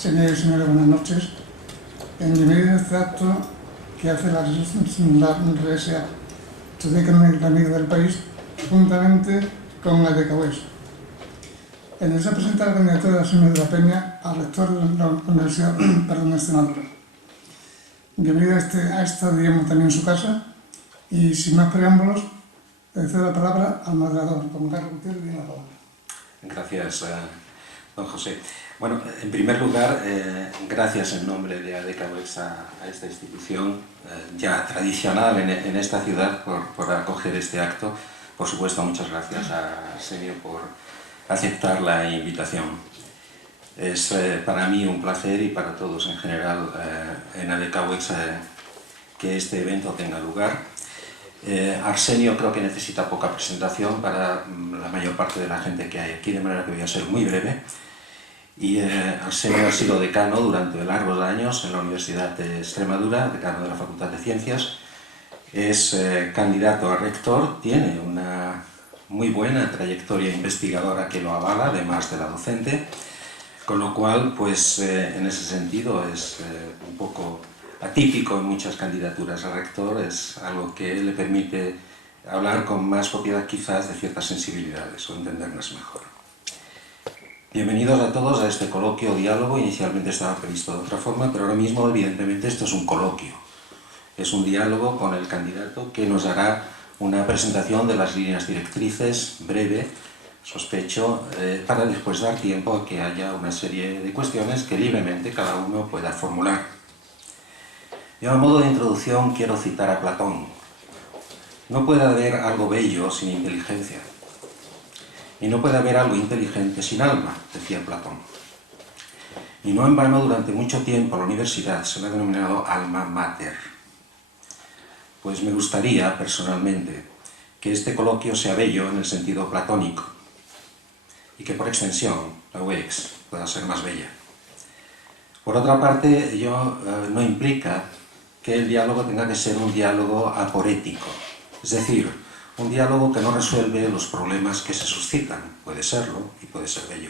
Señores y señores, buenas noches. Bienvenidos a este acto que hace la RSA, Sociedad Económica Amiga del País, juntamente con la DKWES. Se presenta la candidatura de Arsenio de la Peña a rector de la Universidad de Extremadura. Bienvenido a esta, digamos, también su casa, y sin más preámbulos, le cedo la palabra al moderador, don Carlos Gutiérrez, tiene la palabra. Gracias, don José. Bueno, en primer lugar, gracias en nombre de ADKWES a esta institución ya tradicional en esta ciudad por acoger este acto. Por supuesto, muchas gracias a Arsenio por aceptar la invitación. Es para mí un placer y para todos en general en ADKWES que este evento tenga lugar. Arsenio creo que necesita poca presentación para la mayor parte de la gente que hay aquí, de manera que voy a ser muy breve. Y Arsenio ha sido decano durante largos años en la Universidad de Extremadura, decano de la Facultad de Ciencias. Es candidato a rector, tiene una muy buena trayectoria investigadora que lo avala, además de la docente, con lo cual, pues en ese sentido es un poco atípico en muchas candidaturas a rector, es algo que le permite hablar con más propiedad quizás de ciertas sensibilidades o entendernos mejor. Bienvenidos a todos a este coloquio o diálogo. Inicialmente estaba previsto de otra forma, pero ahora mismo evidentemente esto es un coloquio. Es un diálogo con el candidato que nos hará una presentación de las líneas directrices, breve, sospecho, para después dar tiempo a que haya una serie de cuestiones que libremente cada uno pueda formular. Yo a modo de introducción quiero citar a Platón. No puede haber algo bello sin inteligencia. Y no puede haber algo inteligente sin alma, decía Platón. Y no en vano durante mucho tiempo la universidad se la ha denominado alma mater. Pues me gustaría, personalmente, que este coloquio sea bello en el sentido platónico y que por extensión la UEX pueda ser más bella. Por otra parte, no implica que el diálogo tenga que ser un diálogo aporético, es decir, un diálogo que no resuelve los problemas que se suscitan. Puede serlo y puede ser bello.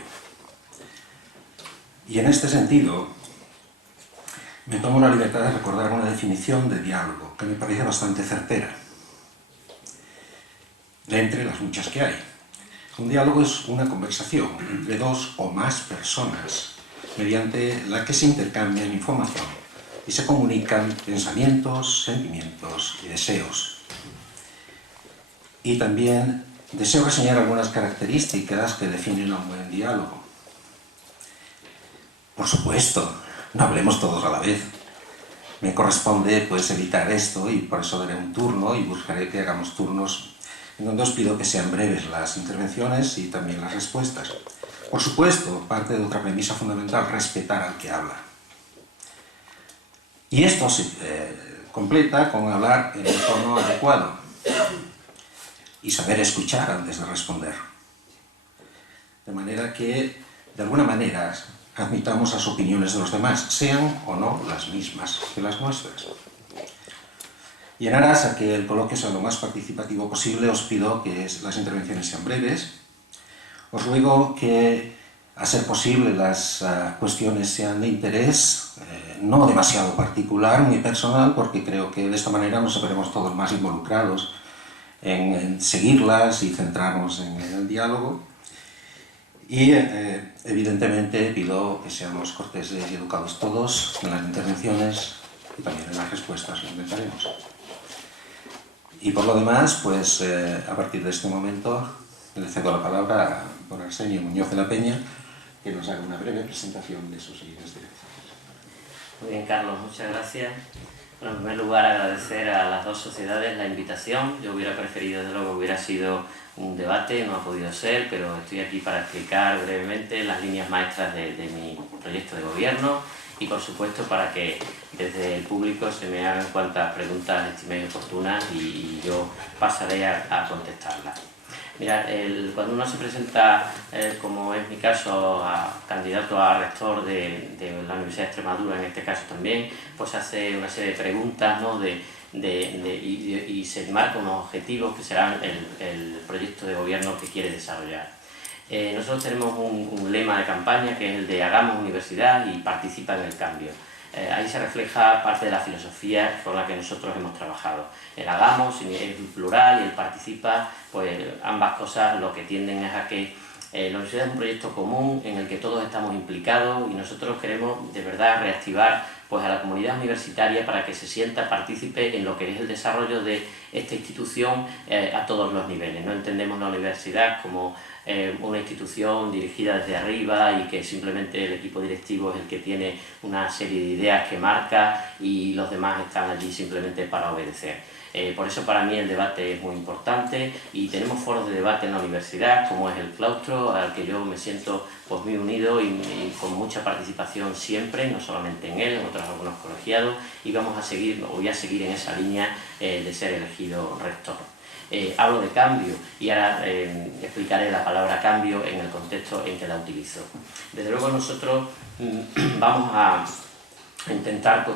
Y en este sentido, me tomo la libertad de recordar una definición de diálogo que me parece bastante certera, de entre las muchas que hay. Un diálogo es una conversación entre dos o más personas, mediante la que se intercambian información y se comunican pensamientos, sentimientos y deseos. Y también deseo reseñar algunas características que definen a un buen diálogo. Por supuesto, no hablemos todos a la vez. Me corresponde pues evitar esto y por eso daré un turno y buscaré que hagamos turnos en donde os pido que sean breves las intervenciones y también las respuestas. Por supuesto, parte de otra premisa fundamental, respetar al que habla. Y esto se completa con hablar en el tono adecuado y saber escuchar antes de responder. De manera que, de alguna manera, admitamos las opiniones de los demás, sean o no las mismas que las nuestras. Y en aras a que el coloquio sea lo más participativo posible, os pido que las intervenciones sean breves. Os ruego que, a ser posible, las cuestiones sean de interés, no demasiado particular, muy personal, porque creo que de esta manera nos veremos todos más involucrados en seguirlas y centrarnos en el diálogo. Y evidentemente pido que seamos corteses y educados todos en las intervenciones y también en las respuestas que intentaremos. Y por lo demás, pues a partir de este momento le cedo la palabra a don Arsenio Muñoz de la Peña, que nos haga una breve presentación de sus líneas directrices. Muy bien, Carlos, muchas gracias. Bueno, en primer lugar, agradecer a las dos sociedades la invitación. Yo hubiera preferido, desde luego, que hubiera sido un debate, no ha podido ser, pero estoy aquí para explicar brevemente las líneas maestras de mi proyecto de gobierno y, por supuesto, para que desde el público se me hagan cuantas preguntas estiméis oportunas y yo pasaré a contestarlas. Mirad, cuando uno se presenta, como es mi caso, a candidato a rector de la Universidad de Extremadura, en este caso también, pues hace una serie de preguntas, ¿no? y se marca unos objetivos que serán el proyecto de gobierno que quiere desarrollar. Nosotros tenemos un lema de campaña que es el de hagamos universidad y participa en el cambio. Ahí se refleja parte de la filosofía con la que nosotros hemos trabajado. El hagamos es plural y el participa, pues ambas cosas lo que tienden es a que la universidad es un proyecto común en el que todos estamos implicados y nosotros queremos de verdad reactivar pues, a la comunidad universitaria para que se sienta partícipe en lo que es el desarrollo de esta institución a todos los niveles. No entendemos la universidad como una institución dirigida desde arriba y que simplemente el equipo directivo es el que tiene una serie de ideas que marca y los demás están allí simplemente para obedecer. Por eso para mí el debate es muy importante y tenemos foros de debate en la universidad como es el claustro al que yo me siento pues, muy unido y con mucha participación siempre, no solamente en él, en otros algunos colegiados y voy a seguir en esa línea de ser elegido rector. Hablo de cambio y ahora explicaré la palabra cambio en el contexto en que la utilizo. Desde luego nosotros vamos a intentar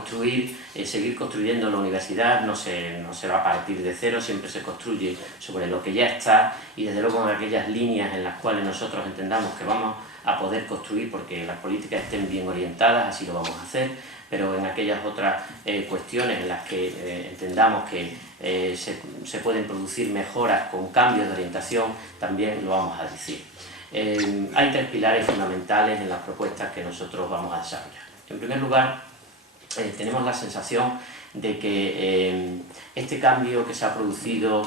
seguir construyendo la universidad, no se va a partir de cero, siempre se construye sobre lo que ya está y desde luego en aquellas líneas en las cuales nosotros entendamos que vamos a poder construir porque las políticas estén bien orientadas, así lo vamos a hacer, pero en aquellas otras cuestiones en las que entendamos que se pueden producir mejoras con cambios de orientación, también lo vamos a decir. Hay tres pilares fundamentales en las propuestas que nosotros vamos a desarrollar. En primer lugar, tenemos la sensación de que este cambio que se ha producido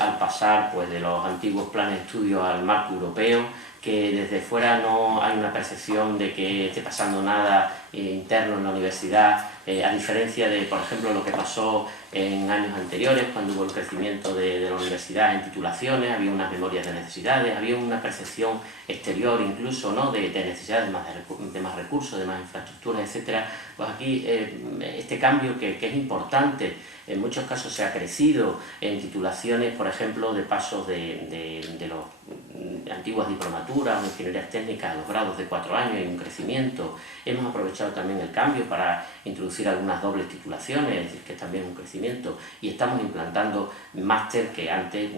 al pasar pues, de los antiguos planes de estudio al marco europeo, que desde fuera no hay una percepción de que esté pasando nada interno en la universidad, a diferencia de, por ejemplo, lo que pasó en años anteriores, cuando hubo el crecimiento de la universidad en titulaciones, había unas memorias de necesidades, había una percepción exterior incluso, ¿no? de necesidades de más recursos, de más infraestructuras, etc. Pues aquí este cambio que es importante, en muchos casos se ha crecido en titulaciones, por ejemplo, de pasos de las antiguas diplomaturas o ingenierías técnicas a los grados de 4 años y un crecimiento. Hemos aprovechado también el cambio para introducir algunas dobles titulaciones, es decir, que es también un crecimiento, y estamos implantando máster que antes,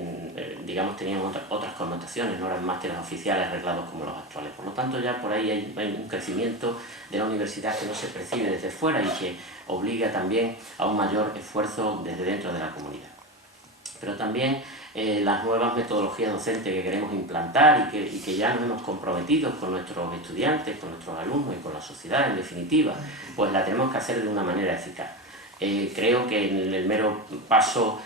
digamos, tenían otras connotaciones, no eran másteres oficiales arreglados como los actuales. Por lo tanto, ya por ahí hay un crecimiento de la universidad que no se percibe desde fuera y que obliga también a un mayor esfuerzo desde dentro de la comunidad. Pero también las nuevas metodologías docentes que queremos implantar y que ya nos hemos comprometido con nuestros estudiantes, con nuestros alumnos y con la sociedad en definitiva, pues la tenemos que hacer de una manera eficaz. Creo que el mero paso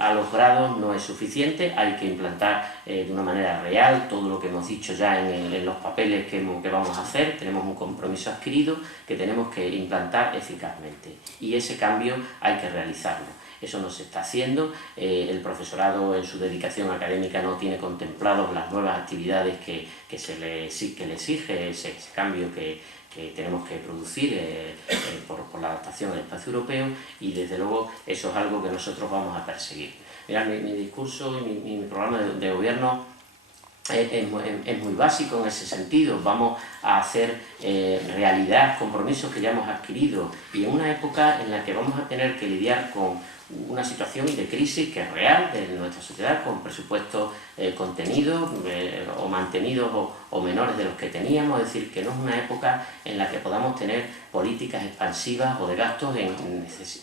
a los grados no es suficiente, hay que implantar de una manera real todo lo que hemos dicho ya en los papeles que vamos a hacer. Tenemos un compromiso adquirido que tenemos que implantar eficazmente y ese cambio hay que realizarlo. Eso no se está haciendo, el profesorado en su dedicación académica no tiene contemplados las nuevas actividades que le exige ese cambio que tenemos que producir por la adaptación al espacio europeo y desde luego eso es algo que nosotros vamos a perseguir. Mirad, mi discurso y mi programa de gobierno es muy básico en ese sentido. Vamos a hacer realidad compromisos que ya hemos adquirido y en una época en la que vamos a tener que lidiar con una situación de crisis que es real de nuestra sociedad, con presupuestos contenidos o mantenidos o menores de los que teníamos, es decir, que no es una época en la que podamos tener políticas expansivas o de gastos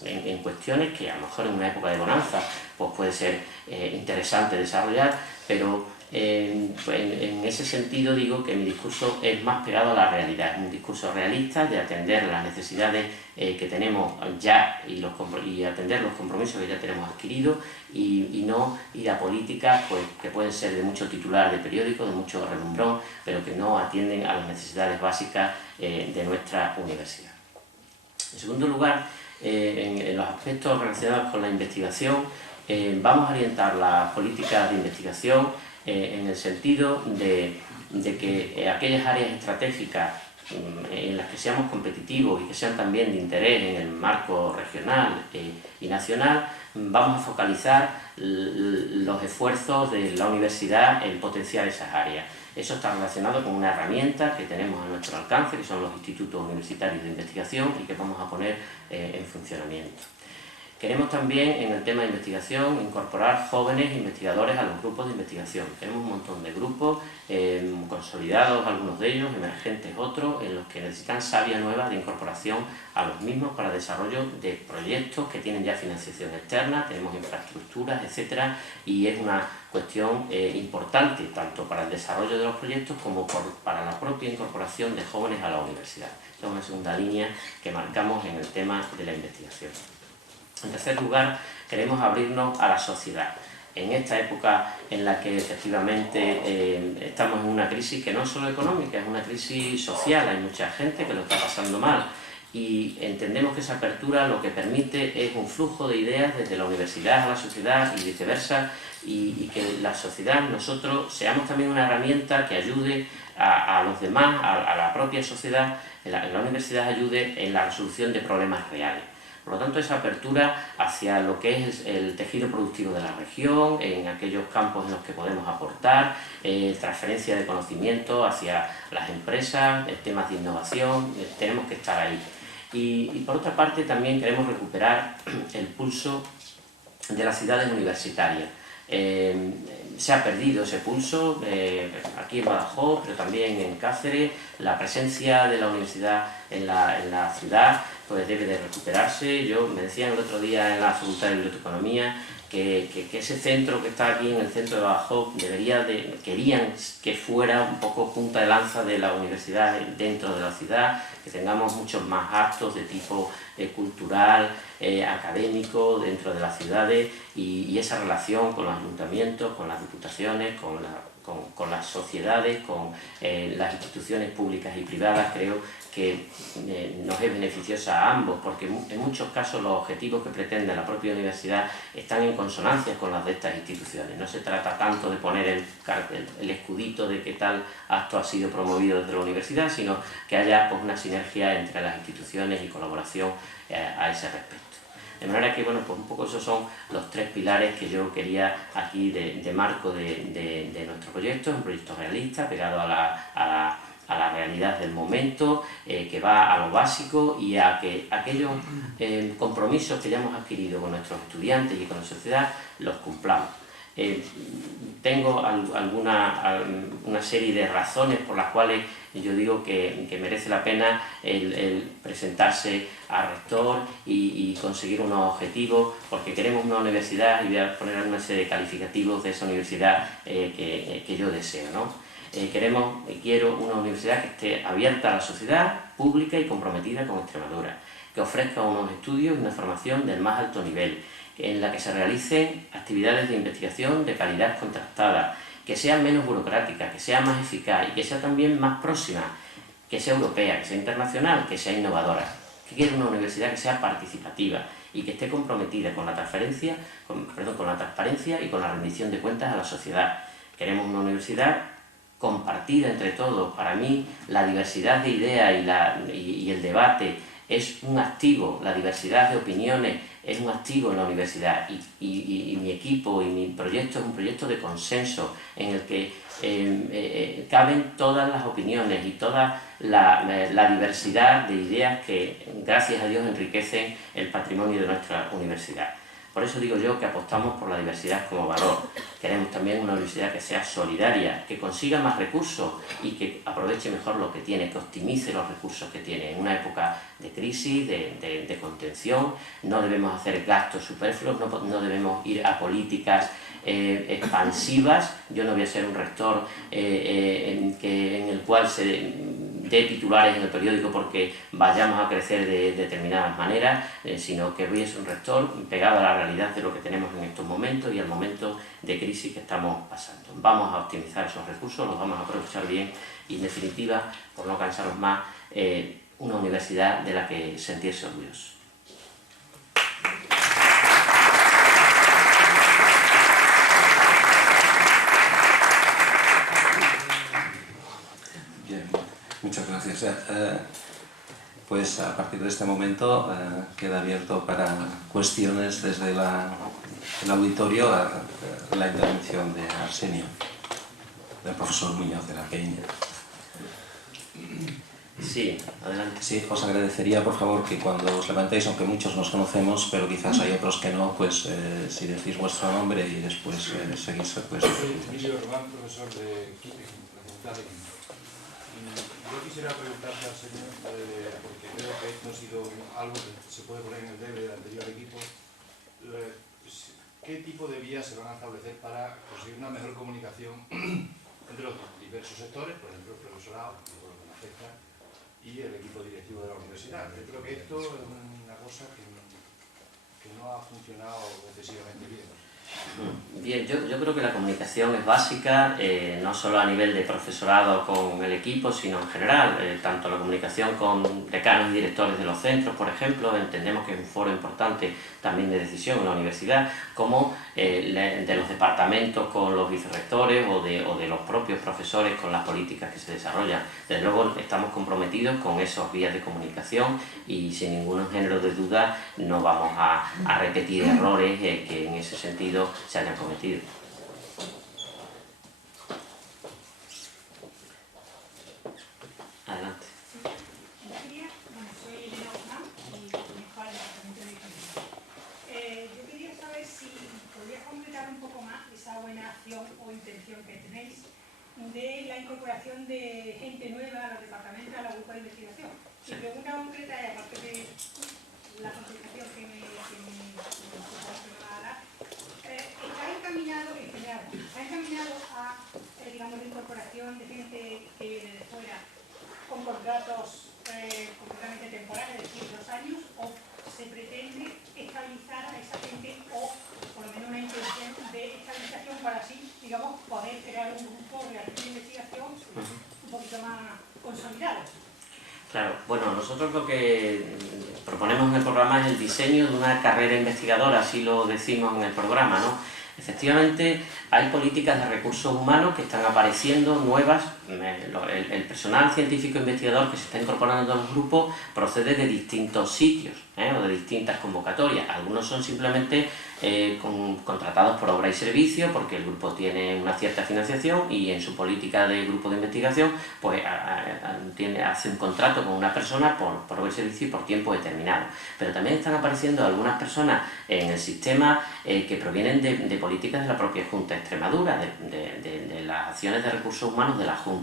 en cuestiones que a lo mejor en una época de bonanza pues puede ser interesante desarrollar, pero en ese sentido digo que mi discurso es más pegado a la realidad, es un discurso realista de atender las necesidades que tenemos ya y atender los compromisos que ya tenemos adquiridos y no ir a políticas pues, que pueden ser de mucho titular de periódico, de mucho relumbrón, pero que no atienden a las necesidades básicas de nuestra universidad. En segundo lugar, en los aspectos relacionados con la investigación, vamos a orientar las políticas de investigación en el sentido de que aquellas áreas estratégicas en las que seamos competitivos y que sean también de interés en el marco regional y nacional, vamos a focalizar los esfuerzos de la universidad en potenciar esas áreas. Eso está relacionado con una herramienta que tenemos a nuestro alcance, que son los institutos universitarios de investigación y que vamos a poner en funcionamiento. Queremos también, en el tema de investigación, incorporar jóvenes investigadores a los grupos de investigación. Tenemos un montón de grupos, consolidados algunos de ellos, emergentes otros, en los que necesitan savia nueva de incorporación a los mismos para el desarrollo de proyectos que tienen ya financiación externa, tenemos infraestructuras, etcétera, y es una cuestión importante tanto para el desarrollo de los proyectos como para la propia incorporación de jóvenes a la universidad. Esta es una segunda línea que marcamos en el tema de la investigación. En tercer lugar, queremos abrirnos a la sociedad. En esta época en la que efectivamente estamos en una crisis que no es solo económica, es una crisis social, hay mucha gente que lo está pasando mal y entendemos que esa apertura lo que permite es un flujo de ideas desde la universidad a la sociedad y viceversa, y que la sociedad, nosotros, seamos también una herramienta que ayude a los demás, a la propia sociedad, la universidad ayude en la resolución de problemas reales. Por lo tanto, esa apertura hacia lo que es el tejido productivo de la región, en aquellos campos en los que podemos aportar, transferencia de conocimiento hacia las empresas, temas de innovación, tenemos que estar ahí. Y por otra parte, también queremos recuperar el pulso de las ciudades universitarias. Se ha perdido ese pulso, aquí en Badajoz, pero también en Cáceres. La presencia de la universidad en la ciudad pues debe de recuperarse. Me decían el otro día en la Facultad de Biblioteconomía que ese centro que está aquí en el centro de Badajoz querían que fuera un poco punta de lanza de la universidad dentro de la ciudad, que tengamos muchos más actos de tipo cultural, académico dentro de las ciudades, y esa relación con los ayuntamientos, con las diputaciones, con las sociedades, con las instituciones públicas y privadas, creo que nos es beneficiosa a ambos, porque en muchos casos los objetivos que pretende la propia universidad están en consonancia con las de estas instituciones. No se trata tanto de poner el escudito de que tal acto ha sido promovido desde la universidad, sino que haya pues, una sinergia entre las instituciones y colaboración a ese respecto. De manera que, bueno, pues un poco esos son los tres pilares que yo quería aquí de marco de nuestro proyecto, un proyecto realista, pegado a la realidad del momento, que va a lo básico y a que aquellos compromisos que ya hemos adquirido con nuestros estudiantes y con la sociedad los cumplamos. Tengo una serie de razones por las cuales yo digo que merece la pena el presentarse a rector y conseguir unos objetivos, porque queremos una universidad, y voy a poner una serie de calificativos de esa universidad que yo deseo, ¿no? Quiero una universidad que esté abierta a la sociedad, pública y comprometida con Extremadura, que ofrezca unos estudios y una formación del más alto nivel, en la que se realicen actividades de investigación de calidad contrastada, que sea menos burocrática, que sea más eficaz y que sea también más próxima, que sea europea, que sea internacional, que sea innovadora. Que quiero una universidad que sea participativa y que esté comprometida con la transparencia y con la rendición de cuentas a la sociedad. Queremos una universidad compartida entre todos. Para mí, la diversidad de ideas y el debate es un activo, la diversidad de opiniones es un activo en la universidad, y mi equipo y mi proyecto es un proyecto de consenso en el que caben todas las opiniones y toda la diversidad de ideas que, gracias a Dios, enriquecen el patrimonio de nuestra universidad. Por eso digo yo que apostamos por la diversidad como valor. Queremos también una universidad que sea solidaria, que consiga más recursos y que aproveche mejor lo que tiene, que optimice los recursos que tiene. En una época de crisis, de contención, no debemos hacer gastos superfluos, no debemos ir a políticas expansivas. Yo no voy a ser un rector en el cual se dé titulares en el periódico porque vayamos a crecer de determinadas maneras, sino que voy a ser un rector pegado a la realidad de lo que tenemos en estos momentos y al momento de crisis que estamos pasando. Vamos a optimizar esos recursos, los vamos a aprovechar bien y, en definitiva, por no cansarnos más, una universidad de la que sentirse orgulloso. Muchas gracias. Pues a partir de este momento queda abierto para cuestiones desde el auditorio a la intervención de Arsenio, del profesor Muñoz de la Peña. Sí, adelante. Sí, os agradecería por favor que cuando os levantéis, aunque muchos nos conocemos, pero quizás hay otros que no, pues si decís vuestro nombre y después seguís pues. Soy Emilio Román, profesor de la Facultad de Química. Yo quisiera preguntarle al señor, porque creo que esto ha sido algo que se puede poner en el debe del anterior equipo, ¿qué tipo de vías se van a establecer para conseguir una mejor comunicación entre los diversos sectores, por ejemplo el profesorado, por lo que me afecta, y el equipo directivo de la universidad? Yo creo que esto es una cosa que no ha funcionado excesivamente bien. Bien, yo creo que la comunicación es básica, no solo a nivel de profesorado con el equipo, sino en general, tanto la comunicación con decanos y directores de los centros, por ejemplo, entendemos que es un foro importante también de decisión en la universidad, como de los departamentos con los vicerrectores o de los propios profesores con las políticas que se desarrollan. Desde luego estamos comprometidos con esas vías de comunicación y sin ningún género de duda no vamos a repetir errores que en ese sentido se hayan cometido. Adelante. Soy Elena Guzmán y pertenezco al Departamento de Economía. Yo quería saber si podrías completar un poco más esa buena acción o intención que tenéis de la incorporación de gente nueva a los departamentos, a los grupos de investigación. Mi pregunta concreta es, aparte de la contestación que me va a dar, ¿está encaminado en general, a digamos, la incorporación de gente que viene de fuera con contratos completamente temporales, es decir, 2 años, o se pretende estabilizar a esa gente, o por lo menos una intención de estabilización para así, digamos, poder crear un grupo de investigación un poquito más consolidado? Claro, bueno, nosotros lo que proponemos en el programa es el diseño de una carrera investigadora, así lo decimos en el programa, ¿no? Efectivamente, hay políticas de recursos humanos que están apareciendo nuevas. El personal científico investigador que se está incorporando a los grupos procede de distintos sitios o de distintas convocatorias. Algunos son simplemente contratados por obra y servicio porque el grupo tiene una cierta financiación y en su política de grupo de investigación pues hace un contrato con una persona por obra y servicio y por tiempo determinado. Pero también están apareciendo algunas personas en el sistema que provienen de políticas de la propia Junta de Extremadura, de las acciones de recursos humanos de la Junta.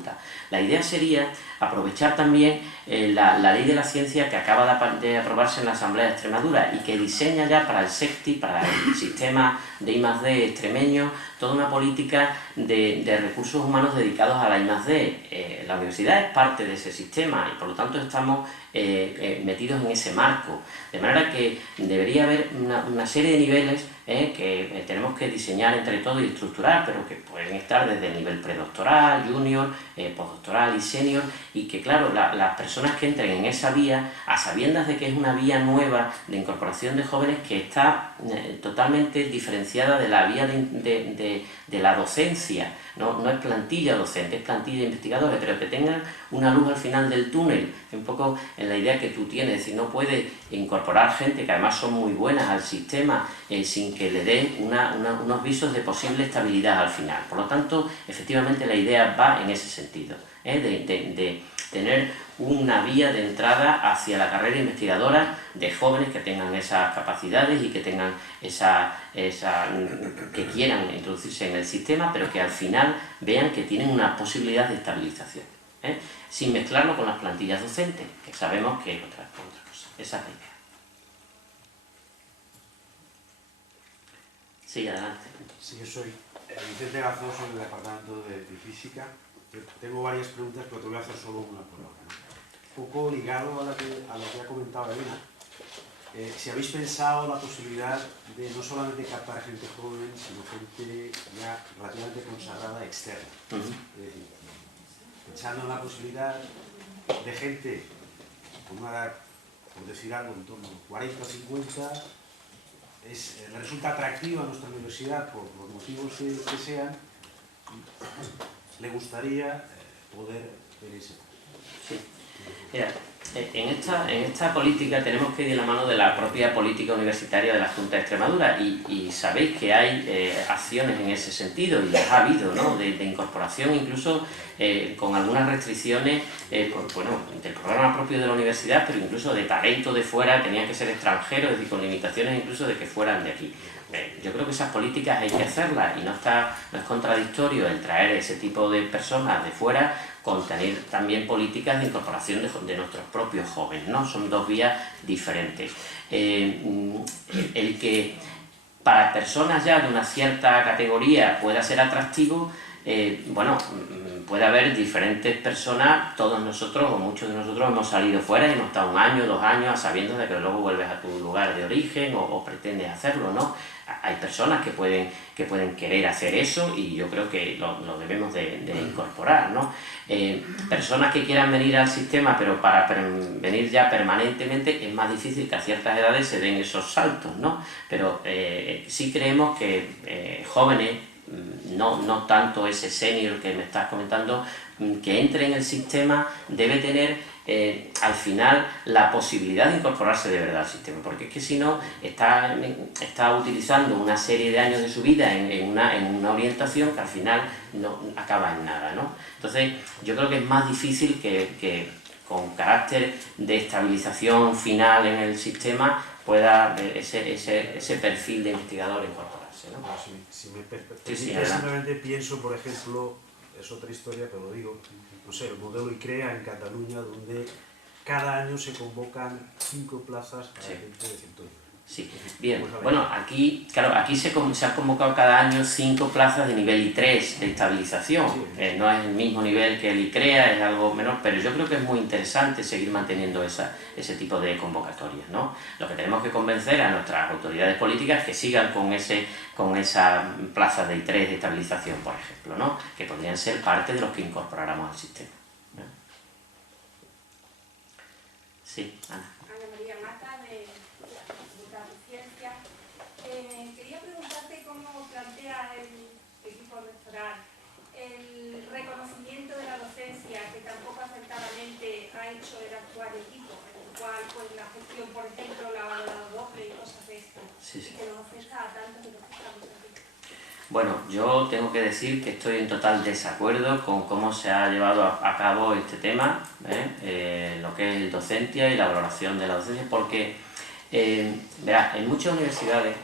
La idea sería aprovechar también la ley de la ciencia que acaba de aprobarse en la Asamblea de Extremadura y que diseña ya para el SECTI, para el sistema de I+D extremeño, toda una política de recursos humanos dedicados a la I+D. La universidad es parte de ese sistema y por lo tanto estamos metidos en ese marco. De manera que debería haber una serie de niveles que tenemos que diseñar entre todos y estructurar, pero que pueden estar desde el nivel predoctoral, junior, postdoctoral y senior, y que claro, las personas que entren en esa vía, a sabiendas de que es una vía nueva de incorporación de jóvenes que está totalmente diferenciada de la vía de la docencia, no es plantilla docente, es plantilla de investigadores, pero que tengan una luz al final del túnel, un poco en la idea que tú tienes, es decir, no puede incorporar gente que además son muy buenas al sistema sin que le dé unos visos de posible estabilidad al final. Por lo tanto, efectivamente la idea va en ese sentido, de tener una vía de entrada hacia la carrera investigadora de jóvenes que tengan esas capacidades y que tengan que quieran introducirse en el sistema, pero que al final vean que tienen una posibilidad de estabilización, sin mezclarlo con las plantillas docentes, que sabemos que es otra cosa. Esa es la idea. Sí, adelante. Sí, yo soy Vicente Gazoso del Departamento de Física. Tengo varias preguntas, pero te voy a hacer solo una por ahora, ¿no? Un poco ligado a lo que ha comentado Elena. Si habéis pensado la posibilidad de no solamente captar gente joven, sino gente ya relativamente consagrada externa. Es decir, pensando en la posibilidad de gente con una edad, por decir algo, en torno a 40 o 50, le resulta atractiva a nuestra universidad por los motivos que sean, le gustaría poder ver ese. Sí. Mira, en esta política tenemos que ir de la mano de la propia política universitaria de la Junta de Extremadura y sabéis que hay acciones en ese sentido y las ha habido, ¿no? de incorporación incluso con algunas restricciones bueno, del programa propio de la universidad, pero incluso de talento de fuera, tenían que ser extranjeros, es decir, con limitaciones incluso de que fueran de aquí. Yo creo que esas políticas hay que hacerlas y no es contradictorio el traer ese tipo de personas de fuera con tener también políticas de incorporación de nuestros propios jóvenes, ¿no? Son dos vías diferentes. El que para personas ya de una cierta categoría pueda ser atractivo, bueno, puede haber diferentes personas, todos nosotros o muchos de nosotros hemos salido fuera y hemos estado 1 año, 2 años, sabiendo de que luego vuelves a tu lugar de origen o pretendes hacerlo, ¿no? Hay personas que pueden querer hacer eso y yo creo que lo debemos de incorporar, ¿no? Personas que quieran venir al sistema, pero para venir ya permanentemente es más difícil que a ciertas edades se den esos saltos, ¿no? Pero sí creemos que jóvenes, no tanto ese senior que me estás comentando, que entre en el sistema debe tener al final la posibilidad de incorporarse de verdad al sistema, porque es que si no está utilizando una serie de años de su vida en una orientación que al final no acaba en nada, ¿no? Entonces yo creo que es más difícil que con carácter de estabilización final en el sistema pueda ese perfil de investigador incorporarse, ¿no? Si me permite, Sí, simplemente pienso, por ejemplo, es otra historia, pero lo digo, no sé, el modelo ICREA en Cataluña, donde cada año se convocan 5 plazas para gente de centro. Sí, bien, bueno, aquí se han convocado cada año 5 plazas de nivel I3 de estabilización. No es el mismo nivel que el ICREA, es algo menor, pero yo creo que es muy interesante seguir manteniendo ese tipo de convocatorias, ¿no? Lo que tenemos que convencer a nuestras autoridades políticas es que sigan con esa plaza de I3 de estabilización, por ejemplo, ¿no? Que podrían ser parte de los que incorporáramos al sistema, ¿no? Sí, Ana. Ana María Mata, de Ciencia. Quería preguntarte cómo plantea el equipo rectoral el reconocimiento de la docencia que tampoco acertadamente ha hecho el actual equipo, en el cual pues, la gestión, por ejemplo, la ha valorado doble y cosas de estas, Sí. y que nos ofrezca a tantos y nos ofrezca a muchos. Bueno, yo tengo que decir que estoy en total desacuerdo con cómo se ha llevado a cabo este tema, lo que es el docencia y la valoración de la docencia, porque, verá, en muchas universidades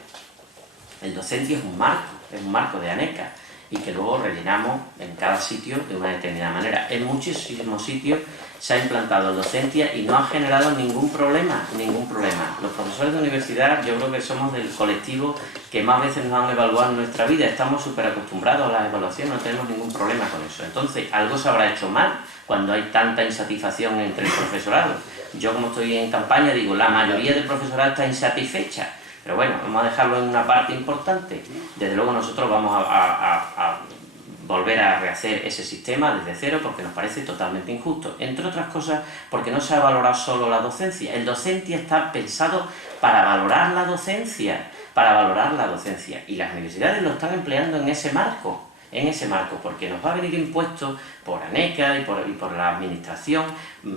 el docencia es un marco de ANECA, y que luego rellenamos en cada sitio de una determinada manera. En muchísimos sitios se ha implantado docencia y no ha generado ningún problema. Los profesores de universidad yo creo que somos del colectivo que más veces nos han evaluado en nuestra vida, estamos súper acostumbrados a las evaluaciones, no tenemos ningún problema con eso. Entonces, algo se habrá hecho mal cuando hay tanta insatisfacción entre el profesorado. Yo, como estoy en campaña, digo, la mayoría del profesorado está insatisfecha. Pero bueno, vamos a dejarlo en una parte importante. Desde luego nosotros vamos a volver a rehacer ese sistema desde cero porque nos parece totalmente injusto. Entre otras cosas porque no se ha valorado solo la docencia. El docencia está pensado para valorar la docencia. Y las universidades lo están empleando en ese marco, porque nos va a venir impuesto por ANECA y por la administración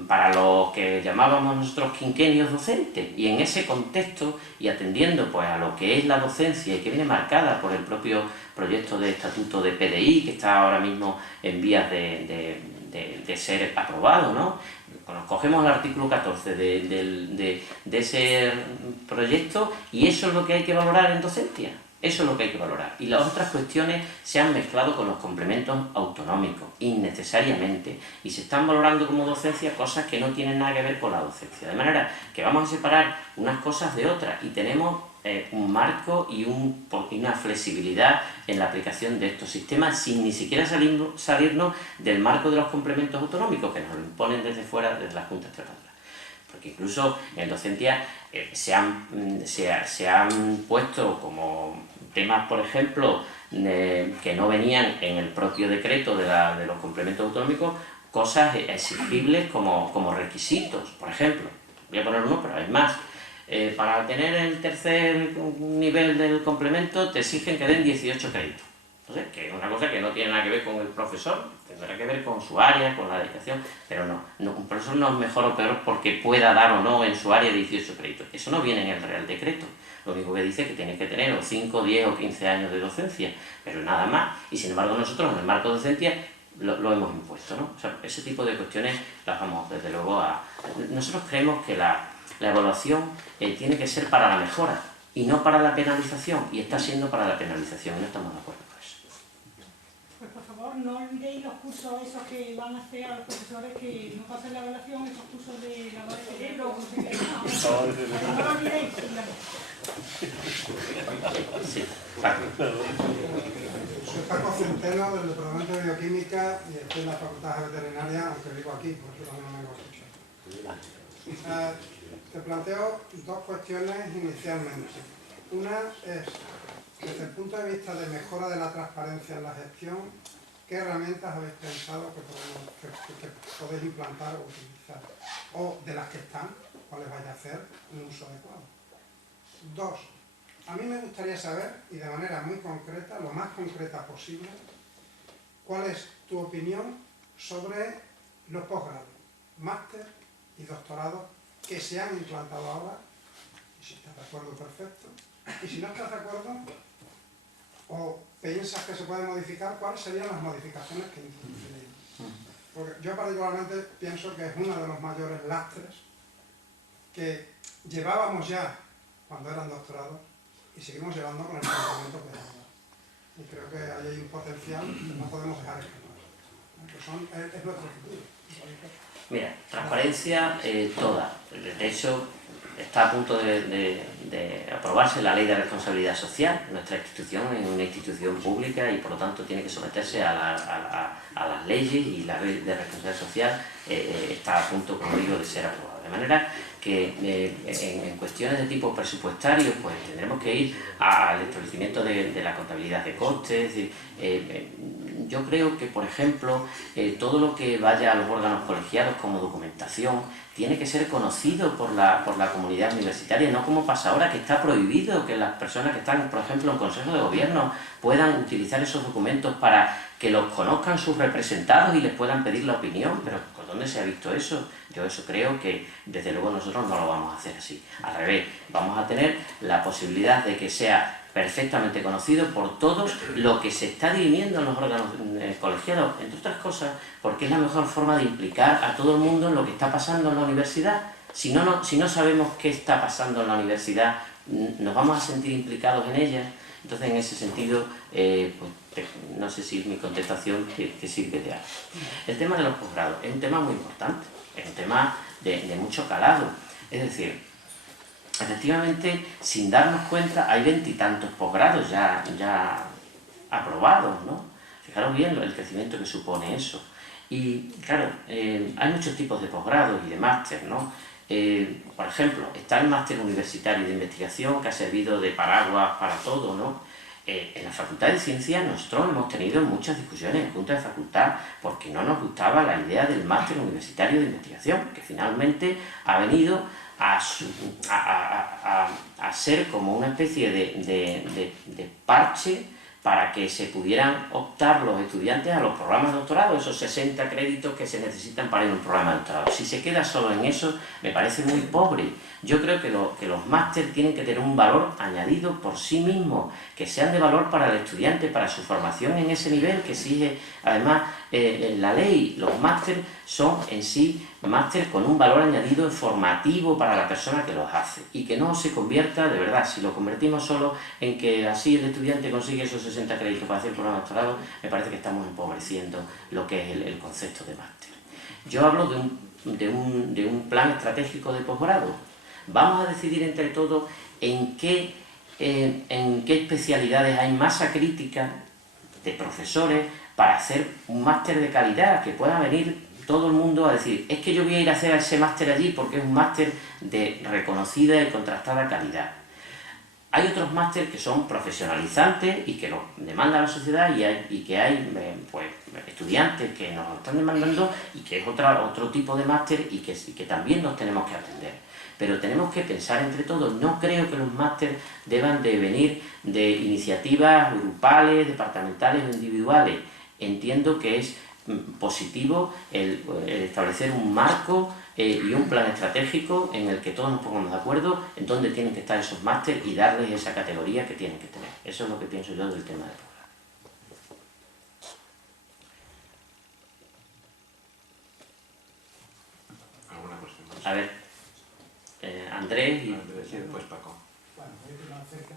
para lo que llamábamos nosotros quinquenios docentes, y en ese contexto y atendiendo pues a lo que es la docencia y que viene marcada por el propio proyecto de estatuto de PDI que está ahora mismo en vías de ser aprobado, ¿no? Nos cogemos el artículo 14 de ese proyecto y eso es lo que hay que valorar en docencia. Eso es lo que hay que valorar. Y las otras cuestiones se han mezclado con los complementos autonómicos, innecesariamente. Y se están valorando como docencia cosas que no tienen nada que ver con la docencia. De manera que vamos a separar unas cosas de otras y tenemos un marco y una flexibilidad en la aplicación de estos sistemas sin ni siquiera salirnos del marco de los complementos autonómicos que nos lo imponen desde fuera, desde la Junta de Extremadura. Porque incluso en docencia se han puesto como temas, por ejemplo, que no venían en el propio decreto de los complementos autonómicos, cosas exigibles como requisitos. Por ejemplo, voy a poner uno, pero hay más. Para tener el tercer nivel del complemento te exigen que den 18 créditos. Entonces, que es una cosa que no tiene nada que ver con el profesor, tendrá que ver con su área, con la dedicación, pero no, un profesor no es mejor o peor porque pueda dar o no en su área 18 créditos. Eso no viene en el Real Decreto. Lo único que dice es que tienes que tener o 5, 10 o 15 años de docencia, pero nada más. Y sin embargo nosotros en el marco de docencia lo hemos impuesto, ¿no? O sea, ese tipo de cuestiones las vamos desde luego a... Nosotros creemos que la evaluación tiene que ser para la mejora y no para la penalización, y está siendo para la penalización, y no estamos de acuerdo con eso. Pues por favor, no olvidéis los cursos esos que van a hacer a los profesores que no pasen la evaluación, esos cursos de lavado de cerebro, o no sé qué, no lo olvidéis. Sí, Paco. Soy Paco Centeno, del Departamento de Bioquímica, y estoy en la Facultad de Veterinaria, aunque vivo aquí, porque también no me escucho. Te planteo dos cuestiones inicialmente. Una es, desde el punto de vista de mejora de la transparencia en la gestión, ¿qué herramientas habéis pensado que podéis implantar o utilizar? O de las que están, ¿cuáles vais a hacer un uso adecuado? Dos, a mí me gustaría saber, y de manera muy concreta, lo más concreta posible, cuál es tu opinión sobre los posgrados, máster y doctorados que se han implantado ahora, y si estás de acuerdo, perfecto, y si no estás de acuerdo, o piensas que se puede modificar, ¿cuáles serían las modificaciones que introducirían? Porque yo particularmente pienso que es uno de los mayores lastres que llevábamos ya cuando eran doctorados y seguimos llevando con el planteamiento que hay ahora. Y creo que ahí hay un potencial que no podemos dejar escapar, es nuestro futuro. Mira, transparencia toda. De hecho, está a punto de aprobarse la Ley de Responsabilidad Social. Nuestra institución es una institución pública y por lo tanto tiene que someterse a las leyes, y la Ley de Responsabilidad Social está a punto, como digo, de ser aprobada. De manera que en cuestiones de tipo presupuestario pues tendremos que ir al establecimiento de la contabilidad de costes. Yo creo que, por ejemplo, todo lo que vaya a los órganos colegiados como documentación tiene que ser conocido por la comunidad universitaria, no como pasa ahora, que está prohibido que las personas que están, por ejemplo, en Consejo de Gobierno puedan utilizar esos documentos para que los conozcan sus representados y les puedan pedir la opinión. Pero ¿por dónde se ha visto eso? Yo eso creo que desde luego nosotros no lo vamos a hacer así. Al revés, vamos a tener la posibilidad de que sea perfectamente conocido por todos lo que se está dirimiendo en los órganos colegiados, entre otras cosas porque es la mejor forma de implicar a todo el mundo en lo que está pasando en la universidad. Si no sabemos qué está pasando en la universidad, nos vamos a sentir implicados en ella. Entonces, en ese sentido, no sé si mi contestación te sirve de algo. El tema de los posgrados es un tema muy importante, es un tema de mucho calado. Es decir, efectivamente, sin darnos cuenta, hay 20 y tantos posgrados ya aprobados, ¿no? Fijaros bien el crecimiento que supone eso. Y claro, hay muchos tipos de posgrados y de máster, ¿no? Por ejemplo, está el máster universitario de investigación que ha servido de paraguas para todo, ¿no? En la Facultad de Ciencias nosotros hemos tenido muchas discusiones en Junta de Facultad porque no nos gustaba la idea del máster universitario de investigación, que finalmente ha venido a ser como una especie de parche para que se pudieran optar los estudiantes a los programas de doctorado, esos 60 créditos que se necesitan para ir a un programa de doctorado. Si se queda solo en eso, me parece muy pobre. Yo creo que los másteres tienen que tener un valor añadido por sí mismos, que sean de valor para el estudiante, para su formación en ese nivel que exige, además, la ley. Los másteres son en sí máster con un valor añadido formativo para la persona que los hace, y que no se convierta, de verdad, si lo convertimos solo en que así el estudiante consigue esos 60 créditos para hacer el programa de doctorado, me parece que estamos empobreciendo lo que es el concepto de máster. Yo hablo de un plan estratégico de posgrado. Vamos a decidir entre todos en qué especialidades hay masa crítica de profesores para hacer un máster de calidad, que pueda venir todo el mundo a decir, es que yo voy a ir a hacer ese máster allí porque es un máster de reconocida y contrastada calidad. Hay otros másteres que son profesionalizantes y que lo demanda la sociedad, y que hay pues, estudiantes que nos lo están demandando, y que es otro tipo de máster y que también nos tenemos que atender. pero tenemos que pensar entre todos. No creo que los másteres deban de venir de iniciativas grupales, departamentales o individuales. Entiendo que es positivo el establecer un marco y un plan estratégico en el que todos nos pongamos de acuerdo en dónde tienen que estar esos másteres y darles esa categoría que tienen que tener. Eso es lo que pienso yo del tema del programa. ¿Alguna cuestión más? A ver, Andrés y después Paco. Bueno, voy a ir más cerca.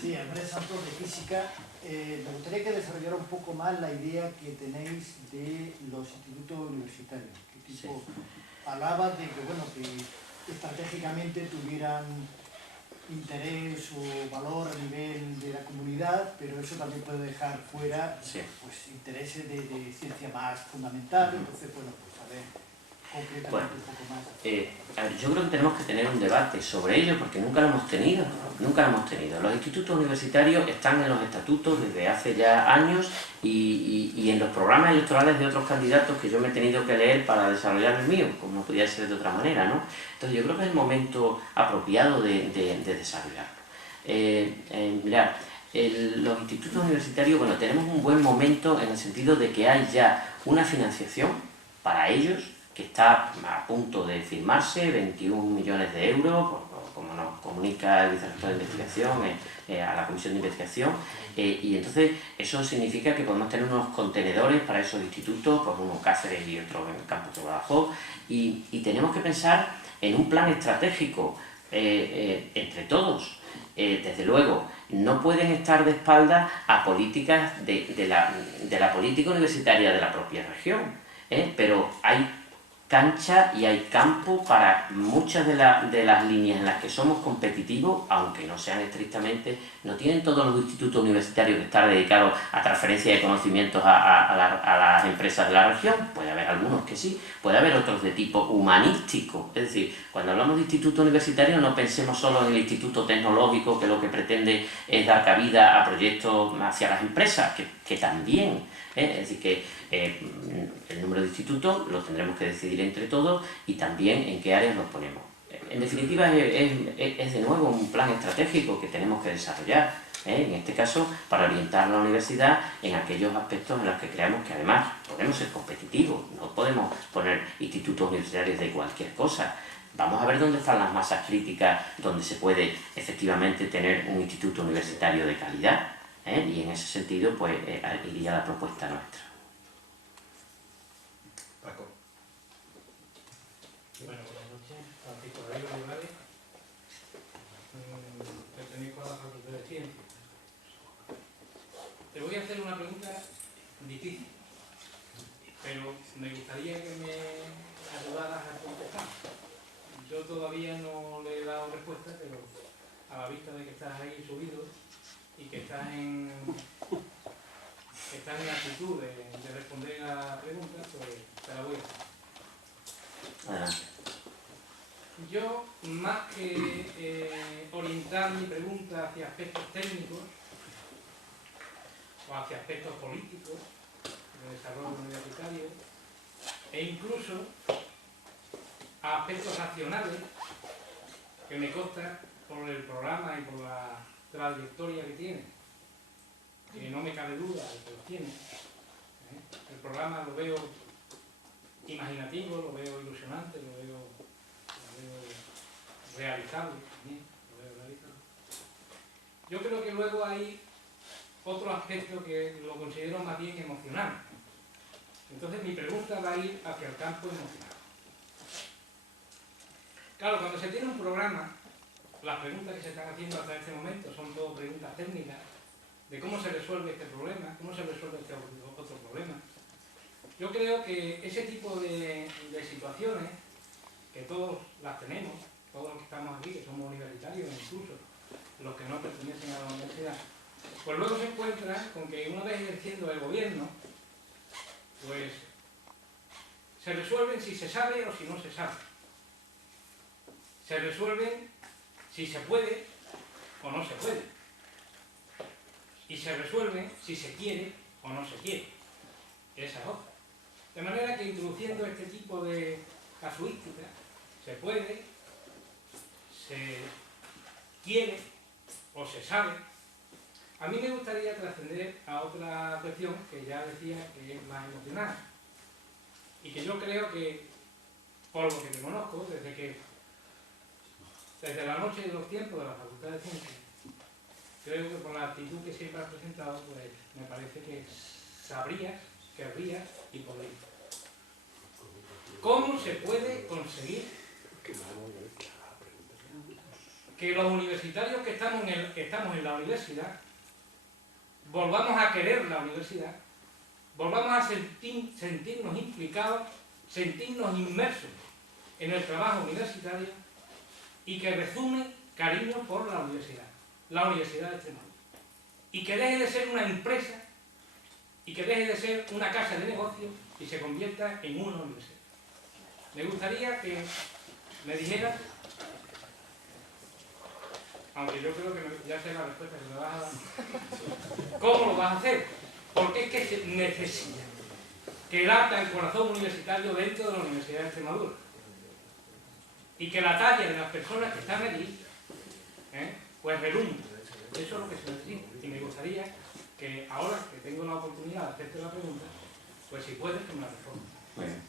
Sí, Andrés Santos de Física. Me gustaría que desarrollara un poco más la idea que tenéis de los institutos universitarios. ¿Qué tipo? Hablabas de que, bueno, que estratégicamente tuvieran interés o valor a nivel de la comunidad, pero eso también puede dejar fuera pues, intereses de ciencia más fundamental. Entonces, bueno, pues a ver concretamente un poco más. A ver, yo creo que tenemos que tener un debate sobre ello porque nunca lo hemos tenido. Los institutos universitarios están en los estatutos desde hace ya años y en los programas electorales de otros candidatos que yo me he tenido que leer para desarrollar el mío, como no podía ser de otra manera, ¿no? Entonces yo creo que es el momento apropiado de desarrollarlo. Mirad, los institutos universitarios, bueno, tenemos un buen momento en el sentido de que hay ya una financiación para ellos que está a punto de firmarse, 21 millones de euros, como nos comunica el vicerrector de investigación a la comisión de investigación, y entonces eso significa que podemos tener unos contenedores para esos institutos, pues uno en Cáceres y otro en el campus de Badajoz, y tenemos que pensar en un plan estratégico entre todos. Desde luego, no pueden estar de espaldas a políticas de la política universitaria de la propia región, pero hay cancha y hay campo para muchas de las líneas en las que somos competitivos, aunque no sean estrictamente, no tienen todos los institutos universitarios que estar dedicados a transferencia de conocimientos a las empresas de la región. Puede haber algunos que sí, puede haber otros de tipo humanístico. Es decir, cuando hablamos de instituto universitario no pensemos solo en el instituto tecnológico, que lo que pretende es dar cabida a proyectos hacia las empresas, que también, es decir, que el número de institutos lo tendremos que decidir entre todos y también en qué áreas nos ponemos. En definitiva, es de nuevo un plan estratégico que tenemos que desarrollar, en este caso para orientar la universidad en aquellos aspectos en los que creamos que además podemos ser competitivos, no podemos poner institutos universitarios de cualquier cosa. Vamos a ver dónde están las masas críticas, donde se puede efectivamente tener un instituto universitario de calidad, y en ese sentido pues iría la propuesta nuestra. Paco. Bueno, buenas noches, Francisco Rodríguez Olivares, pertenezco a la Facultad de Ciencias. Te voy a hacer una pregunta difícil, pero me gustaría que me ayudaras a contestar. Yo todavía no le he dado respuesta, pero a la vista de que estás ahí subido y que estás en actitud de responder a la pregunta, pues te la voy a hacer. Yo, más que orientar mi pregunta hacia aspectos técnicos o hacia aspectos políticos de desarrollo universitario, e incluso a aspectos racionales que me consta por el programa y por la trayectoria que tiene, que no me cabe duda de que los tiene. El programa lo veo imaginativo, lo veo ilusionante, lo veo realizable también, lo veo realizable. Yo creo que luego hay otro aspecto que lo considero más bien emocional. Entonces mi pregunta va a ir hacia el campo emocional. Claro, cuando se tiene un programa, las preguntas que se están haciendo hasta este momento son todo preguntas técnicas de cómo se resuelve este problema, cómo se resuelve este otro problema. Yo creo que ese tipo de situaciones, que todos las tenemos, todos los que estamos aquí, que somos universitarios, incluso los que no pertenecen a la universidad, pues luego se encuentran con que una vez ejerciendo el gobierno, pues se resuelven si se sabe o si no se sabe. Se resuelven si se puede o no se puede. Y se resuelven si se quiere o no se quiere. Esa es otra. De manera que introduciendo este tipo de casuística, se puede, se quiere o se sabe. A mí me gustaría trascender a otra cuestión que ya decía que es más emocional y que yo creo que, por lo que te conozco, desde la noche de los tiempos de la Facultad de Ciencias, creo que por la actitud que siempre has presentado, pues me parece que sabrías, querrías y podrías. ¿Cómo se puede conseguir que los universitarios que estamos en la universidad volvamos a querer la universidad, volvamos a sentirnos implicados, sentirnos inmersos en el trabajo universitario y que resume cariño por la universidad de Extremadura? Y que deje de ser una empresa y que deje de ser una casa de negocio y se convierta en una universidad. Me gustaría que me dijeras, aunque yo creo que ya sé la respuesta que me vas a dar, ¿cómo lo vas a hacer? Porque es que se necesita que lata el corazón universitario dentro de la Universidad de Extremadura y que la talla de las personas que están allí pues redunde. Eso es lo que se necesita y me gustaría que ahora que tengo la oportunidad de hacerte la pregunta, pues si puedes que me la respondas. Muy bien.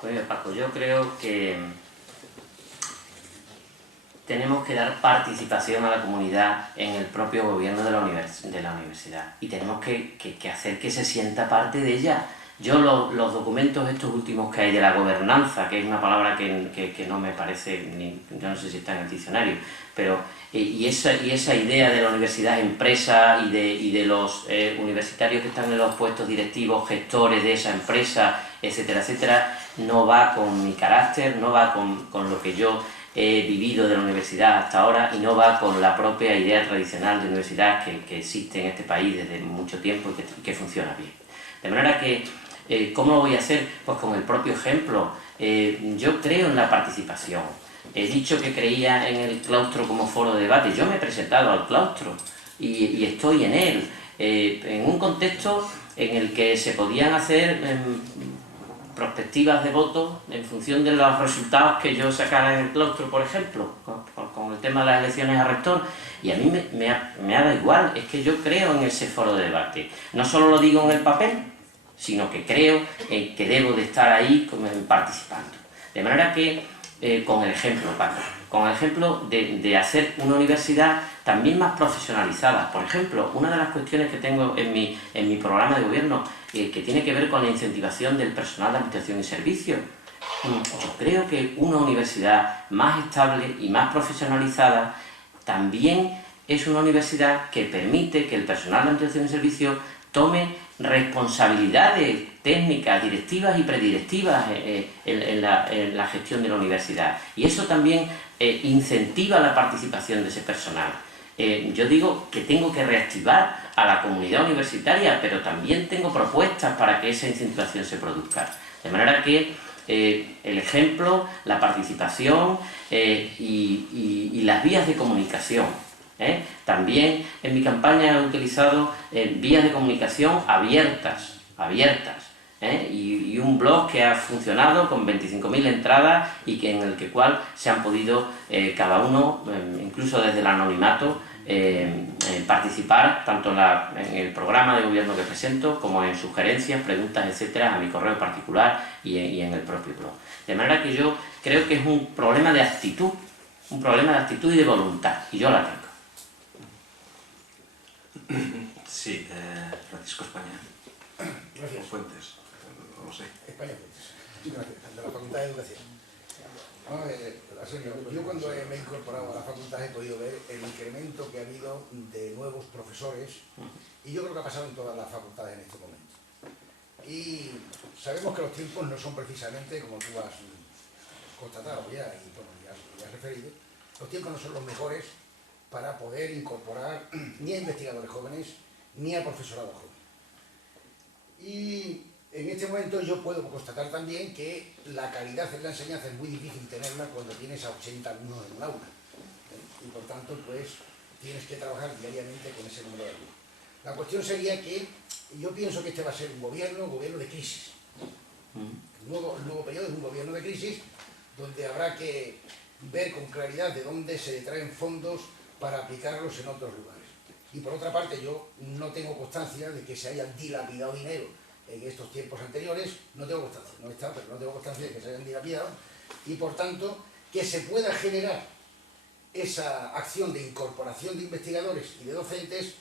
Pues Paco, yo creo que tenemos que dar participación a la comunidad en el propio gobierno de la universidad y tenemos que hacer que se sienta parte de ella. Yo los documentos estos últimos que hay de la gobernanza, que es una palabra que no me parece, yo no sé si está en el diccionario, pero y esa idea de la universidad empresa y de los universitarios que están en los puestos directivos, gestores de esa empresa, etcétera, etcétera, no va con mi carácter, no va con lo que yo he vivido de la universidad hasta ahora y no va con la propia idea tradicional de universidad que existe en este país desde mucho tiempo y que funciona bien. De manera que, ¿cómo lo voy a hacer? Pues con el propio ejemplo. Yo creo en la participación. He dicho que creía en el claustro como foro de debate. Yo me he presentado al claustro y estoy en él, en un contexto en el que se podían hacer prospectivas de votos en función de los resultados que yo sacara en el claustro, por ejemplo, con el tema de las elecciones a rector, y a mí me ha dado igual, es que yo creo en ese foro de debate. No solo lo digo en el papel, sino que creo que debo de estar ahí participando. De manera que, con el ejemplo, Paco, con el ejemplo de hacer una universidad también más profesionalizada. Por ejemplo, una de las cuestiones que tengo en mi programa de gobierno que tiene que ver con la incentivación del personal de administración y servicios. Yo creo que una universidad más estable y más profesionalizada también es una universidad que permite que el personal de administración y servicios tome responsabilidades técnicas, directivas y predirectivas en la gestión de la universidad. Y eso también incentiva la participación de ese personal. Yo digo que tengo que reactivar a la comunidad universitaria, pero también tengo propuestas para que esa incentivación se produzca. De manera que el ejemplo, la participación y las vías de comunicación. También en mi campaña he utilizado vías de comunicación abiertas, y un blog que ha funcionado con 25.000 entradas y en el cual se han podido cada uno, incluso desde el anonimato, participar tanto en el programa de gobierno que presento como en sugerencias, preguntas, etcétera, a mi correo particular y en el propio blog. De manera que yo creo que es un problema de actitud, y de voluntad, y yo la tengo. Sí, Francisco España. Gracias. Fuentes, no lo sé. España Fuentes. Gracias. De la Facultad de Educación. Yo cuando me he incorporado a la facultad he podido ver el incremento que ha habido de nuevos profesores y yo creo que ha pasado en todas las facultades en este momento. Y sabemos que los tiempos no son precisamente, como tú has constatado ya y bueno, ya has referido, los tiempos no son los mejores para poder incorporar ni a investigadores jóvenes ni a profesorado joven. Y en este momento yo puedo constatar también que la calidad en la enseñanza es muy difícil tenerla cuando tienes a 80 alumnos en un aula. Y por tanto, pues, tienes que trabajar diariamente con ese número de alumnos. La cuestión sería que yo pienso que este va a ser un gobierno de crisis. El nuevo periodo es un gobierno de crisis donde habrá que ver con claridad de dónde se detraen fondos para aplicarlos en otros lugares. Y por otra parte, yo no tengo constancia de que se haya dilapidado dinero en estos tiempos anteriores, no tengo constancia, no está, pero no tengo constancia de que se hayan dilapidado, y por tanto, que se pueda generar esa acción de incorporación de investigadores y de docentes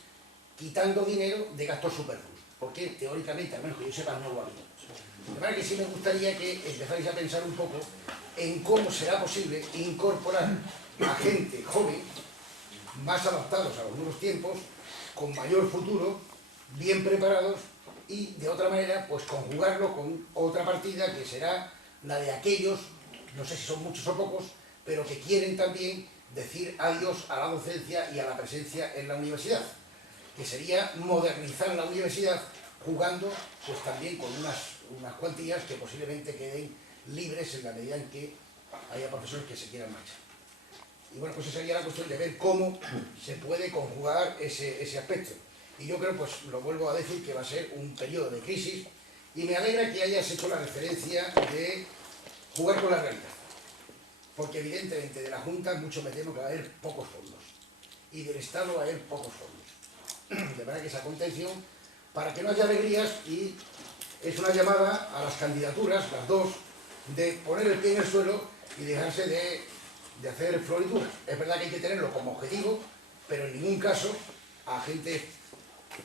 quitando dinero de gastos superfluos, porque teóricamente, al menos que yo sepa, no lo ha habido. De manera que sí me gustaría que empezáis a pensar un poco en cómo será posible incorporar a gente joven, más adaptados a los nuevos tiempos, con mayor futuro, bien preparados, y de otra manera, pues conjugarlo con otra partida que será la de aquellos, no sé si son muchos o pocos, pero que quieren también decir adiós a la docencia y a la presencia en la universidad, que sería modernizar la universidad jugando pues también con unas cuantías que posiblemente queden libres en la medida en que haya profesores que se quieran marchar. Y bueno, pues esa sería la cuestión de ver cómo se puede conjugar ese aspecto. Y yo creo, pues lo vuelvo a decir, que va a ser un periodo de crisis, y me alegra que hayas hecho la referencia de jugar con la realidad. Porque evidentemente de la Junta mucho me temo que va a haber pocos fondos. Y del Estado va a haber pocos fondos. De manera que esa contención, para que no haya alegrías, y es una llamada a las candidaturas, las dos, de poner el pie en el suelo y dejarse de hacer florituras. Es verdad que hay que tenerlo como objetivo, pero en ningún caso a gente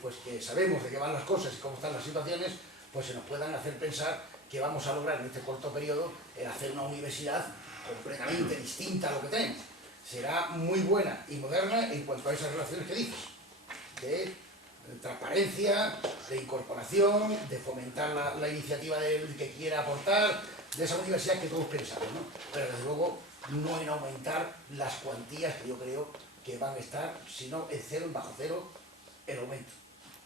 pues, que sabemos de qué van las cosas y cómo están las situaciones, pues se nos puedan hacer pensar que vamos a lograr en este corto periodo el hacer una universidad completamente distinta a lo que tenemos. Será muy buena y moderna en cuanto a esas relaciones que dices, de transparencia, de incorporación, de fomentar la iniciativa del que quiera aportar, de esa universidad que todos pensamos, ¿no? Pero desde luego no en aumentar las cuantías que yo creo que van a estar, sino en cero, bajo cero, el aumento.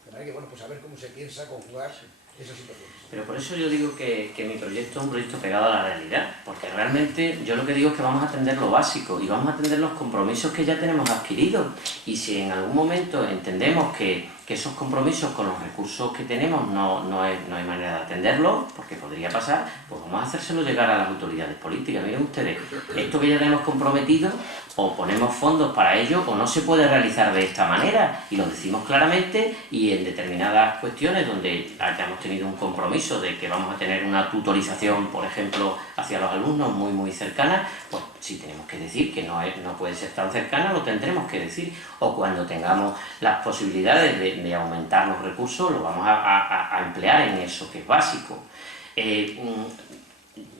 De manera que, bueno, pues a ver cómo se piensa conjugar esas situaciones. Pero por eso yo digo que mi proyecto es un proyecto pegado a la realidad, porque realmente yo lo que digo es que vamos a atender lo básico y vamos a atender los compromisos que ya tenemos adquiridos. Y si en algún momento entendemos que esos compromisos con los recursos que tenemos no hay manera de atenderlos, porque podría pasar, pues vamos a hacérselo llegar a las autoridades políticas. Miren ustedes, esto que ya tenemos comprometido, o ponemos fondos para ello o no se puede realizar de esta manera, y lo decimos claramente, y en determinadas cuestiones donde hayamos tenido un compromiso de que vamos a tener una tutorización, por ejemplo, hacia los alumnos muy cercana, pues si tenemos que decir que no puede ser tan cercana, lo tendremos que decir, o cuando tengamos las posibilidades de aumentar los recursos, lo vamos a emplear en eso, que es básico.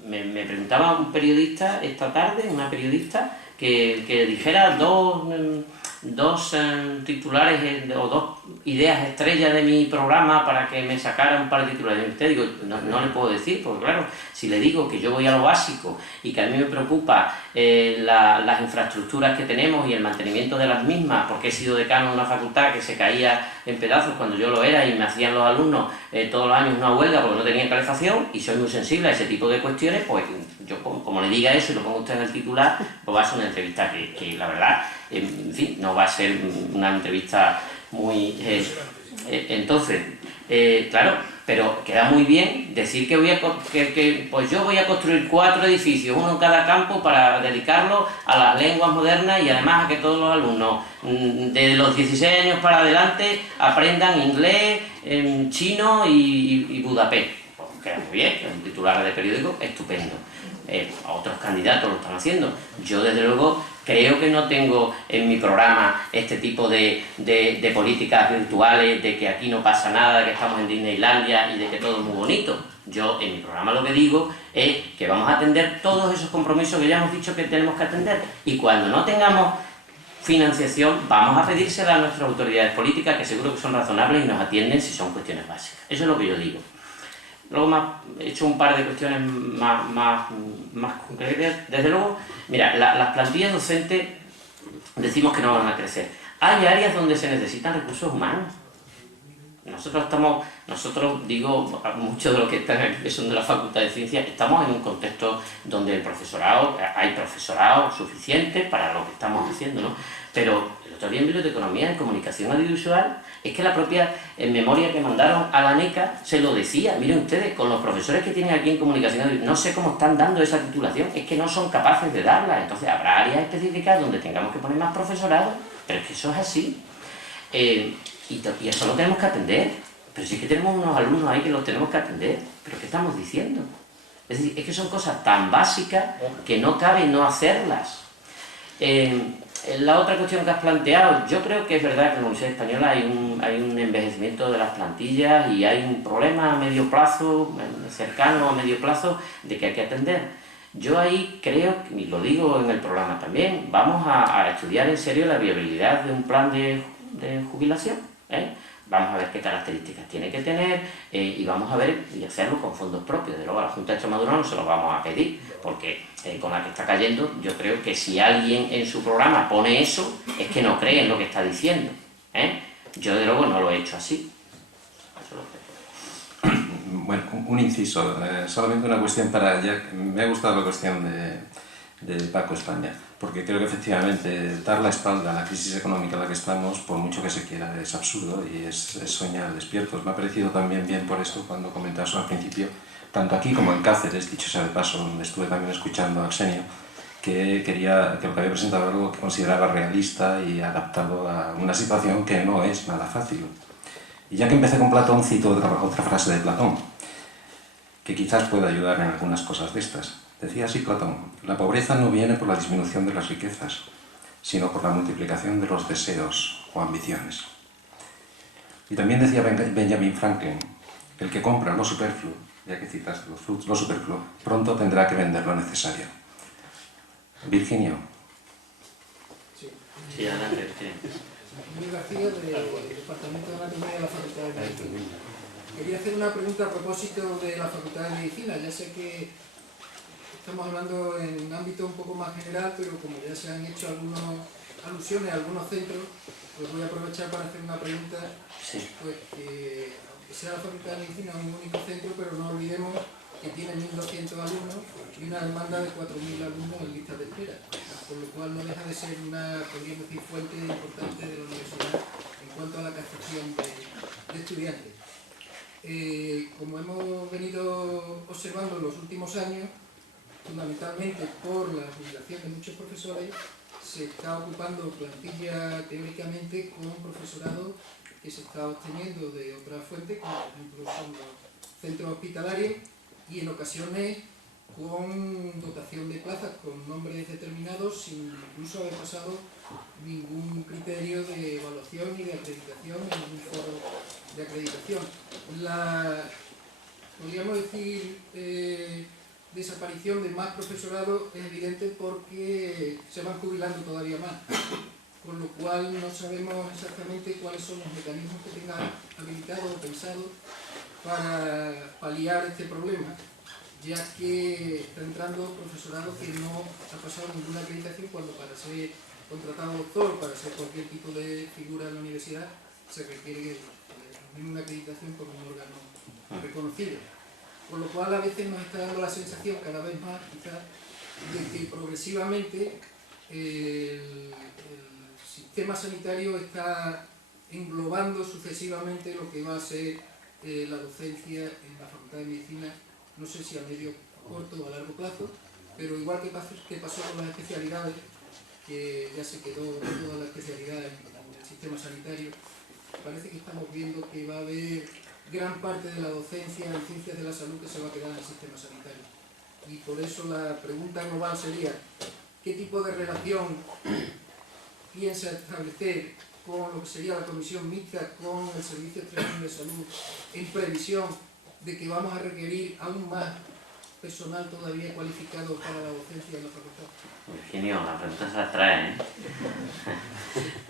Me preguntaba un periodista esta tarde, una periodista, que dijera dos titulares o dos ideas estrellas de mi programa para que me sacara un par de titulares. Y usted digo, no le puedo decir, porque claro, si le digo que yo voy a lo básico y que a mí me preocupa las infraestructuras que tenemos y el mantenimiento de las mismas, porque he sido decano de una facultad que se caía en pedazos cuando yo lo era y me hacían los alumnos todos los años una huelga porque no tenía calefacción, y soy muy sensible a ese tipo de cuestiones, pues yo como le diga eso y lo pongo usted en el titular, pues va a ser una entrevista que la verdad, en fin, no va a ser una entrevista muy... entonces, claro, pero queda muy bien decir que pues yo voy a construir 4 edificios, uno en cada campo, para dedicarlo a las lenguas modernas y además a que todos los alumnos de los 16 años para adelante aprendan inglés, chino y Budapest. Pues queda muy bien, es un titular de periódico estupendo. Otros candidatos lo están haciendo. Yo desde luego creo que no tengo en mi programa este tipo de políticas virtuales, de que aquí no pasa nada, de que estamos en Disneylandia y de que todo es muy bonito. Yo en mi programa lo que digo es que vamos a atender todos esos compromisos que ya hemos dicho que tenemos que atender, y cuando no tengamos financiación vamos a pedírsela a nuestras autoridades políticas, que seguro que son razonables y nos atienden si son cuestiones básicas. Eso es lo que yo digo. Luego he hecho un par de cuestiones más concretas. Desde luego, mira, las plantillas docentes decimos que no van a crecer. Hay áreas donde se necesitan recursos humanos. Nosotros digo, muchos de los que están aquí, que son de la Facultad de Ciencias, estamos en un contexto donde hay profesorado suficiente para lo que estamos haciendo, ¿no? Pero el otro día en Biblioteconomía, en Comunicación Audiovisual, es que la propia memoria que mandaron a la NECA se lo decía. Miren ustedes, con los profesores que tienen aquí en Comunicación Audiovisual, no sé cómo están dando esa titulación, es que no son capaces de darla. Entonces habrá áreas específicas donde tengamos que poner más profesorado, pero es que eso es así. Y eso lo tenemos que atender. Pero sí que tenemos unos alumnos ahí que los tenemos que atender. ¿Pero qué estamos diciendo? Es decir, es que son cosas tan básicas que no cabe no hacerlas. La otra cuestión que has planteado, yo creo que es verdad que en la Universidad Española hay un envejecimiento de las plantillas y hay un problema a medio plazo, cercano a medio plazo, de que hay que atender. Yo ahí creo, y lo digo en el programa también, vamos a estudiar en serio la viabilidad de un plan de jubilación, ¿eh? Vamos a ver qué características tiene que tener y vamos a ver y hacerlo con fondos propios. De luego a la Junta de Extremadura no se los vamos a pedir, porque con la que está cayendo, yo creo que si alguien en su programa pone eso, es que no cree en lo que está diciendo, ¿eh? Yo de luego no lo he hecho así. Eso lo creo. Bueno, un inciso, solamente una cuestión para... me ha gustado la cuestión de Paco España, porque creo que efectivamente dar la espalda a la crisis económica en la que estamos, por mucho que se quiera, es absurdo y es soñar despiertos. Me ha parecido también bien por esto cuando comentabas al principio, tanto aquí como en Cáceres, dicho sea de paso, donde estuve también escuchando a Arsenio, que lo que había presentado era algo que consideraba realista y adaptado a una situación que no es nada fácil. Y ya que empecé con Platón, cito otra frase de Platón, que quizás pueda ayudar en algunas cosas de estas. Decía así Platón: la pobreza no viene por la disminución de las riquezas, sino por la multiplicación de los deseos o ambiciones. Y también decía Benjamin Franklin: el que compra lo superfluo, ya que citas lo superfluo, pronto tendrá que vender lo necesario. Virginio. Sí, adelante, Virginio. Luis García, del Departamento de Anatomía de la Facultad de Medicina. Quería hacer una pregunta a propósito de la Facultad de Medicina. Ya sé que estamos hablando en un ámbito un poco más general, pero como ya se han hecho algunas alusiones a algunos centros, pues voy a aprovechar para hacer una pregunta. Sí. Pues que, aunque sea la Facultad de Medicina un único centro, pero no olvidemos que tiene 1.200 alumnos y una demanda de 4.000 alumnos en lista de espera, con lo cual no deja de ser una, podríamos decir, fuente importante de la universidad en cuanto a la captación de estudiantes. Como hemos venido observando en los últimos años, fundamentalmente por la jubilación de muchos profesores, se está ocupando plantilla teóricamente con profesorado que se está obteniendo de otras fuentes, como por ejemplo son los centros hospitalarios, y en ocasiones con dotación de plazas con nombres determinados sin incluso haber pasado ningún criterio de evaluación ni de acreditación en ningún foro de acreditación. Podríamos decir, desaparición de más profesorado es evidente porque se van jubilando todavía más, con lo cual no sabemos exactamente cuáles son los mecanismos que tenga habilitados o pensados para paliar este problema, ya que está entrando profesorado que no ha pasado ninguna acreditación, cuando para ser contratado doctor, para ser cualquier tipo de figura en la universidad, se requiere una acreditación por un órgano reconocido. Con lo cual a veces nos está dando la sensación, cada vez más quizás, de que progresivamente el sistema sanitario está englobando sucesivamente lo que va a ser la docencia en la Facultad de Medicina, no sé si a medio, corto o a largo plazo, pero igual que pasó con las especialidades, que ya se quedó toda la especialidad en el sistema sanitario, parece que estamos viendo que va a haber gran parte de la docencia en ciencias de la salud que se va a quedar en el sistema sanitario. Y por eso la pregunta global sería, ¿qué tipo de relación piensa establecer con lo que sería la comisión mixta con el Servicio Extremeño de Salud en previsión de que vamos a requerir aún más personal todavía cualificado para la docencia en la facultad? Virginio, la pregunta se la trae, ¿eh?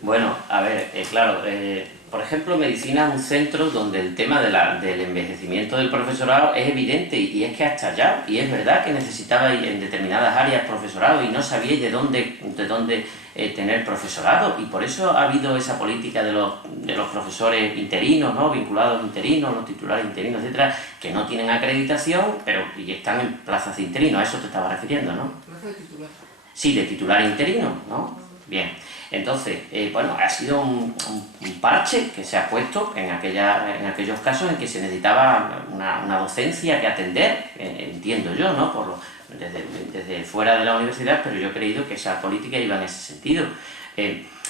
Bueno, a ver, claro, por ejemplo, medicina es un centro donde el tema del envejecimiento del profesorado es evidente y es que ha estallado. Y es verdad que necesitabais en determinadas áreas profesorado y no sabíais de dónde tener profesorado. Y por eso ha habido esa política de los profesores interinos, ¿no? Vinculados interinos, los titulares interinos, etcétera, que no tienen acreditación y están en plazas de interino. A eso te estaba refiriendo, ¿no? Plaza de titular. Sí, de titular interino, ¿no? Bien. Entonces, bueno, ha sido un parche que se ha puesto en aquellos casos en que se necesitaba una docencia que atender, entiendo yo, ¿no? Desde fuera de la universidad, pero yo he creído que esa política iba en ese sentido.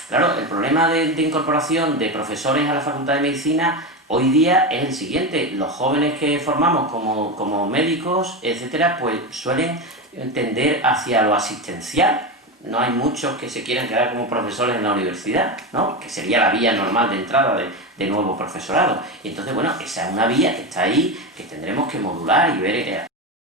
Claro, el problema de incorporación de profesores a la Facultad de Medicina hoy día es el siguiente: los jóvenes que formamos como médicos, etcétera, pues suelen tender hacia lo asistencial. No hay muchos que se quieran quedar como profesores en la universidad, ¿no? Que sería la vía normal de entrada de nuevo profesorado. Y entonces, bueno, esa es una vía que está ahí, que tendremos que modular y ver